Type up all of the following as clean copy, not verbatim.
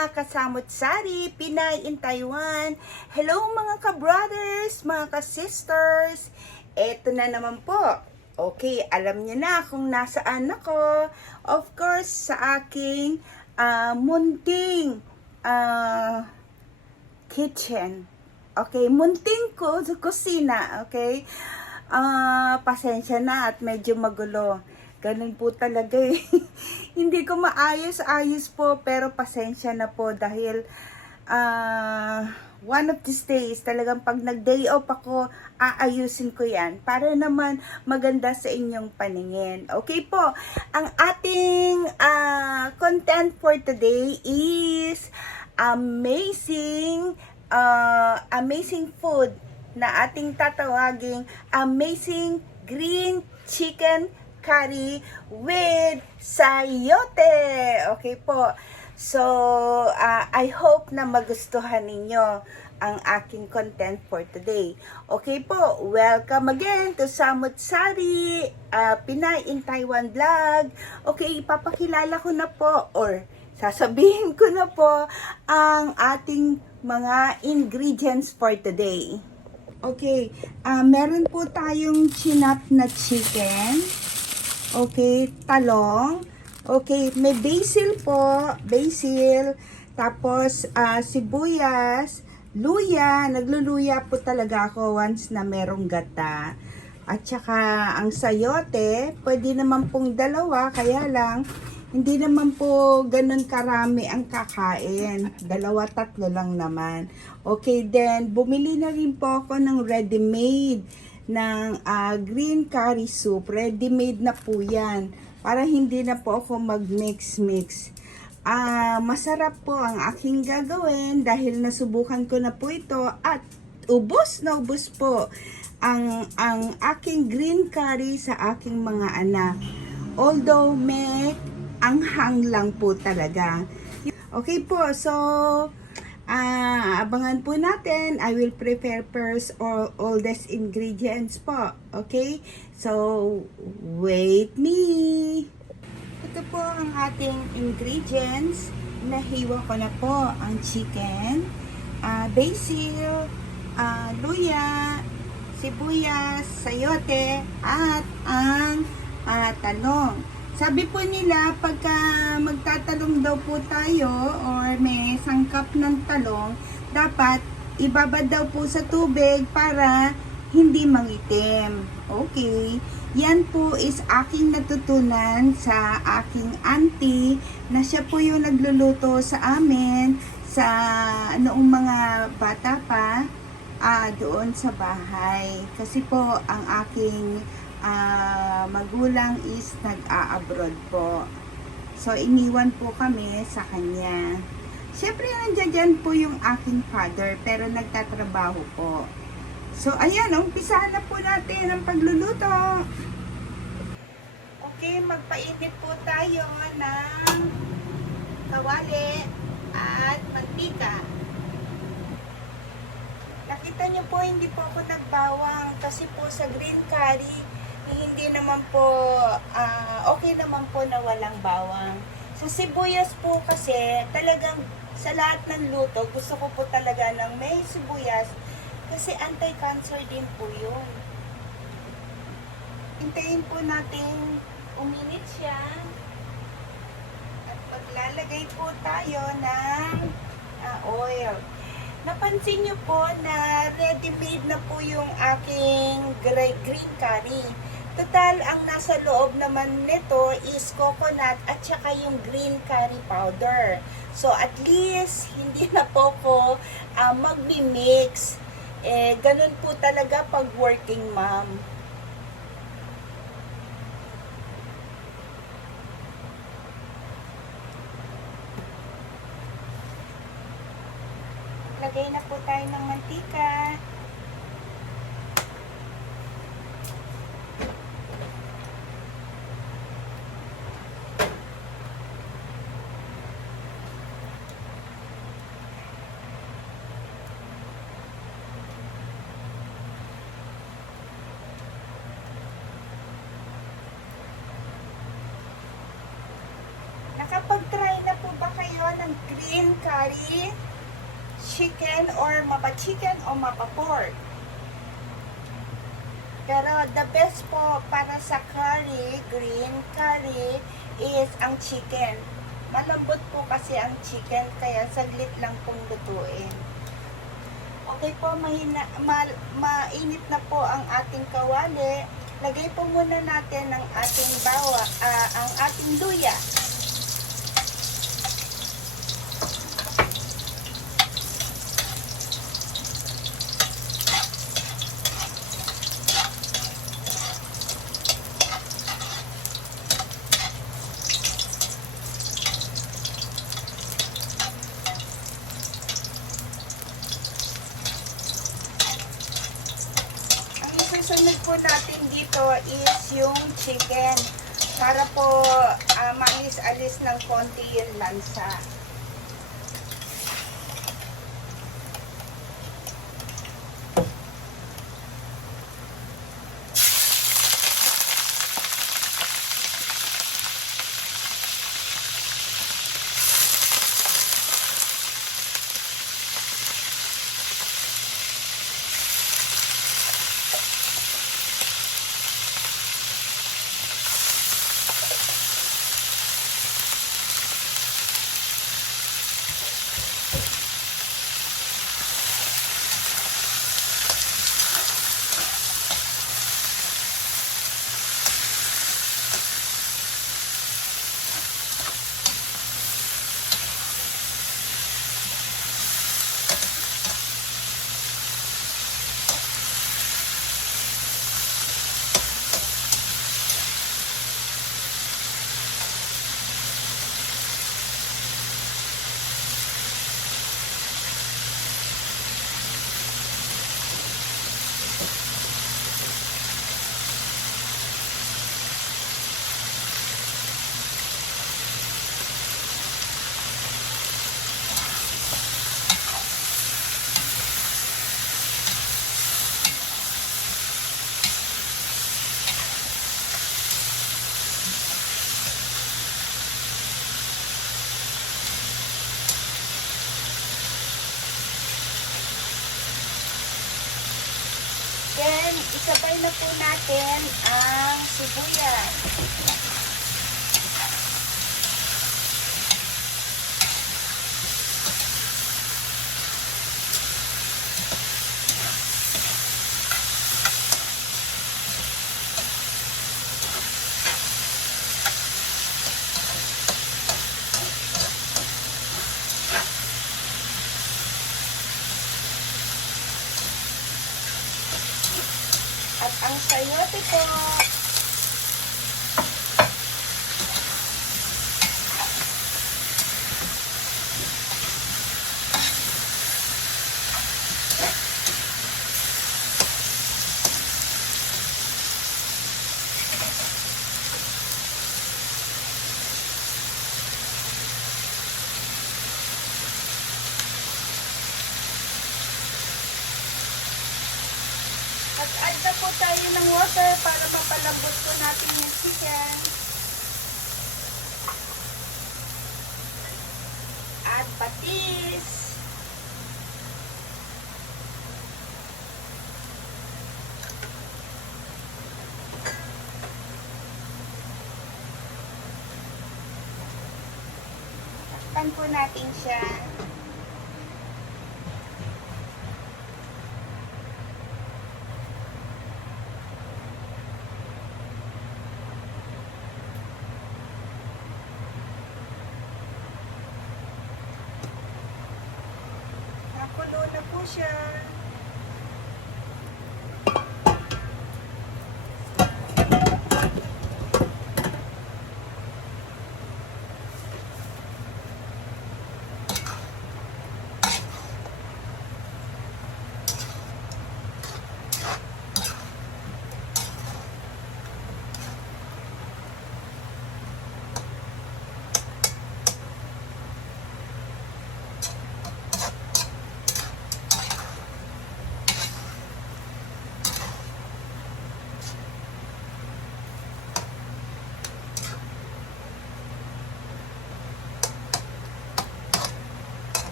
mga kasamot-sari, Pinay in Taiwan. Hello mga ka-brothers, mga ka-sisters. Eto na naman po. Okay, alam niyo na kung nasaan ako. Of course, sa aking munting kitchen. Okay, munting ko sa kusina. Okay, pasensya na at medyo magulo. Ganun po talaga eh. Hindi ko maayos-ayos po, pero pasensya na po dahil one of these days, talagang pag nag-day off ako, aayusin ko yan para naman maganda sa inyong paningin. Okay po, ang ating content for today is amazing food na ating tatawaging amazing green chicken curry with sayote. Okay po. So, I hope na magustuhan ninyo ang aking content for today. Okay po, welcome again to Samut Sari, Pinay in Taiwan vlog. Okay, ipapakilala ko na po or sasabihin ko na po ang ating mga ingredients for today. Okay, meron po tayong chinap na chicken. Okay, talong. Okay, may basil po, tapos sibuyas, luya, nagluluya po talaga ako once na merong gata. At saka ang sayote, pwede naman pong dalawa, kaya lang, hindi naman po ganun karami ang kakain. Dalawa, tatlo lang naman. Okay, then, bumili na rin po ako ng ready-made ng green curry soup. Ready-made na po yan. Para hindi na po ako mag-mix-mix. Masarap po ang aking gagawin dahil nasubukan ko na po ito at ubos na ubos po ang aking green curry sa aking mga anak. Although may anghang lang po talaga. Okay po, so abangan po natin. I will prepare first all these ingredients po. Okay? So, wait me. Ito po ang ating ingredients. Nahiwa ko na po ang chicken, basil, luya, sibuyas, sayote, at ang talong. Sabi po nila, pagka magtatalong daw po tayo or may sangkap ng talong, dapat ibabad daw po sa tubig para hindi mangitim. Okay. Yan po is aking natutunan sa aking auntie na siya po yung nagluluto sa amin sa noong mga bata pa doon sa bahay. Kasi po ang aking magulang is nag-a-abroad po. So, iniwan po kami sa kanya. Siyempre, nandiyan po yung aking father, pero nagtatrabaho po. So, ayan, umpisahan na po natin ang pagluluto. Okay, magpainit po tayo ng kawali at mantika. Nakita niyo po, hindi po ako nagbawang kasi po sa green curry, hindi naman po, okay naman po na walang bawang. Sa sibuyas po kasi, talagang sa lahat ng luto, gusto ko po talaga ng may sibuyas kasi anti-cancer din po yun. Hintayin po natin uminit siya at maglalagay po tayo ng oil. Napansin nyo po na ready-made na po yung aking green curry. Total, ang nasa loob naman nito is coconut at saka yung green curry powder. So, at least, hindi na po ko magmi-mix. Ganun po talaga pag working mom. Lagay na po tayo ng mantika. Nakapag-try na po ba kayo ng green curry chicken or mapa chicken o mapa pork. Pero the best po para sa curry, green curry, is ang chicken. Malambot po kasi ang chicken, kaya saglit lang pong lutuin. Okay po, mainit na po ang ating kawali. Lagay po muna natin ang ating ang ating luya. Susunod po natin dito is yung chicken para po maalis-alis ng konti yung lansa. Then, isabay na po natin ang sibuyas. At ang sayote po. Mag-add na po tayo ng water para mapalambot po natin yung chicken. Add patis. Takpan po natin siya. Nakulo na po siya.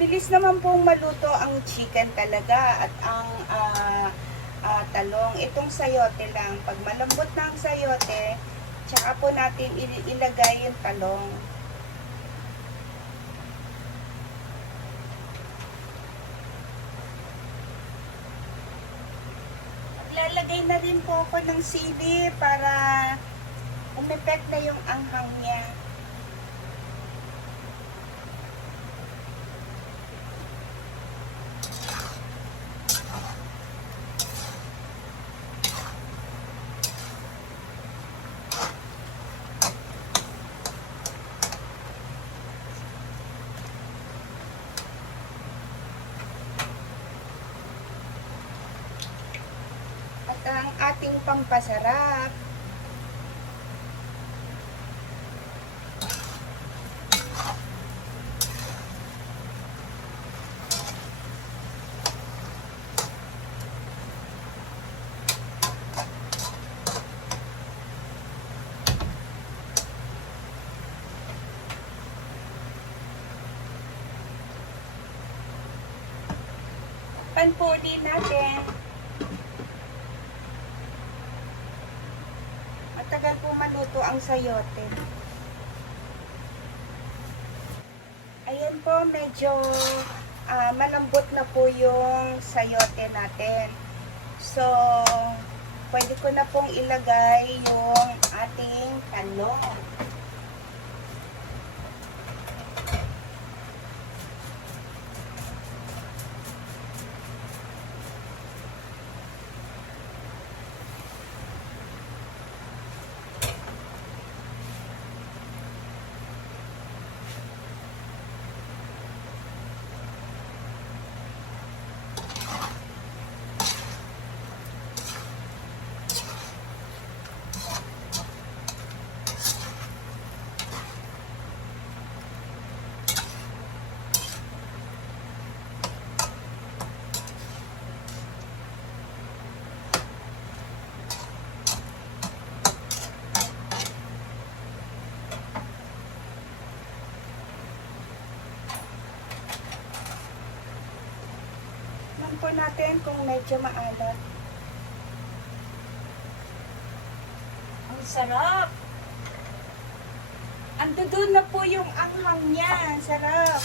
Mabilis naman pong maluto ang chicken talaga at ang talong. Itong sayote lang. Pag malambot na ang sayote, tsaka po natin ilagay yung talong. Lalagay na rin po ako ng sili para umepek na yung anghang niya. At ang ating pampasarap, panpuli natin. Matagal po maluto ang sayote. Ayan po, medyo malambot na po yung sayote natin. So, pwede ko na pong ilagay yung ating talong. Po natin kung medyo maalat. Ang sarap! Andun na po yung anghang niya. Sarap!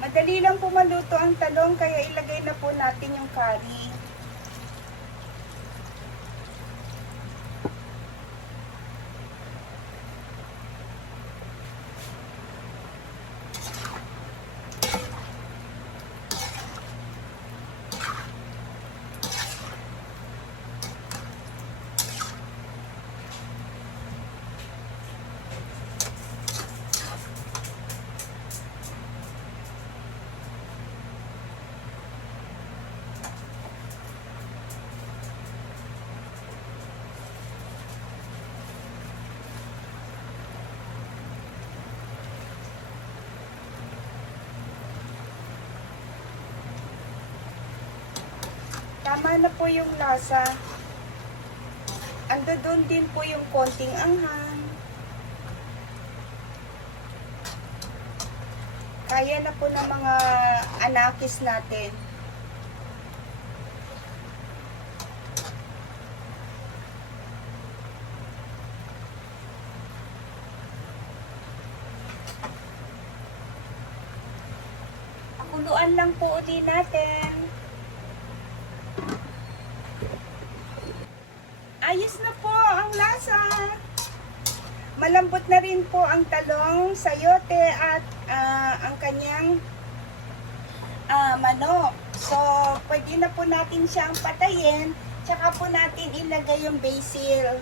Madali lang po maluto ang talong, kaya ilagay na po natin yung curry. Tama na po yung lasa. Ando doon din po yung konting anghang. Kaya na po ng mga anakis natin. Pakuluan lang po ulit natin. Ayos na po ang lasa. Malambot na rin po ang talong, sayote at ang kanyang manok. So, pwede na po natin siyang patayin. Tsaka po natin ilagay yung basil.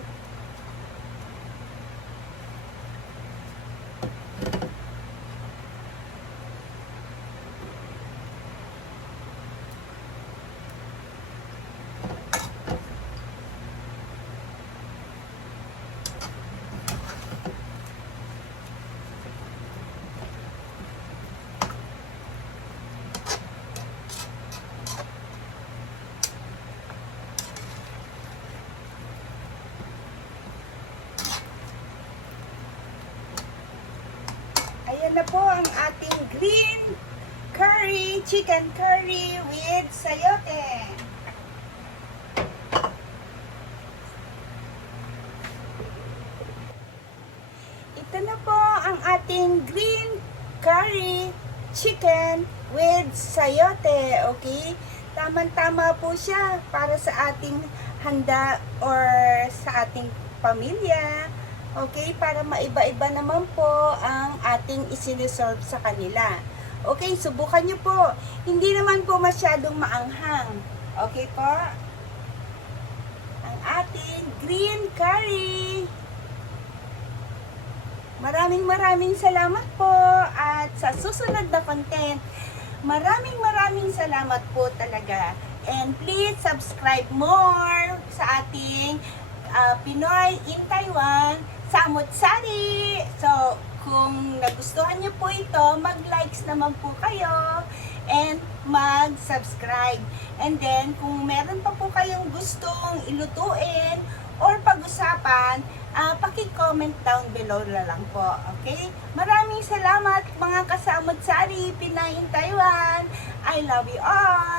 po ang ating green curry, chicken curry with sayote. Ito na po ang ating green curry chicken with sayote, okay? Tamang-tama po siya para sa ating handa or sa ating pamilya, okay? Para maiba-iba naman po ang ating isiniserve sa kanila. Okay, subukan nyo po. Hindi naman po masyadong maanghang. Okay po? Ang ating green curry. Maraming salamat po at sa susunod na content, maraming salamat po talaga. And please subscribe more sa ating Pinoy in Taiwan, Samut Sari. So, kung nagustuhan niyo po ito, mag-likes naman po kayo and mag-subscribe. And then, kung meron pa po kayong gustong ilutuin or pag-usapan, paki-comment down below na lang po. Okay? Maraming salamat mga kasamot sari, Pinay in Taiwan. I love you all.